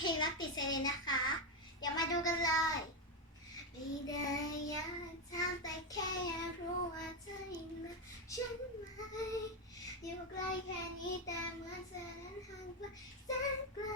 เพลงรักติดไซเรนนะคะเดี๋ยวมาดูกันเลยไม่ได้อยากถามแต่แค่อยากรู้ว่าเธอยังรักฉันไหมอยู่ใกล้แค่นี้แต่เหมือนเธอนั้นห่างไกลแสนไกล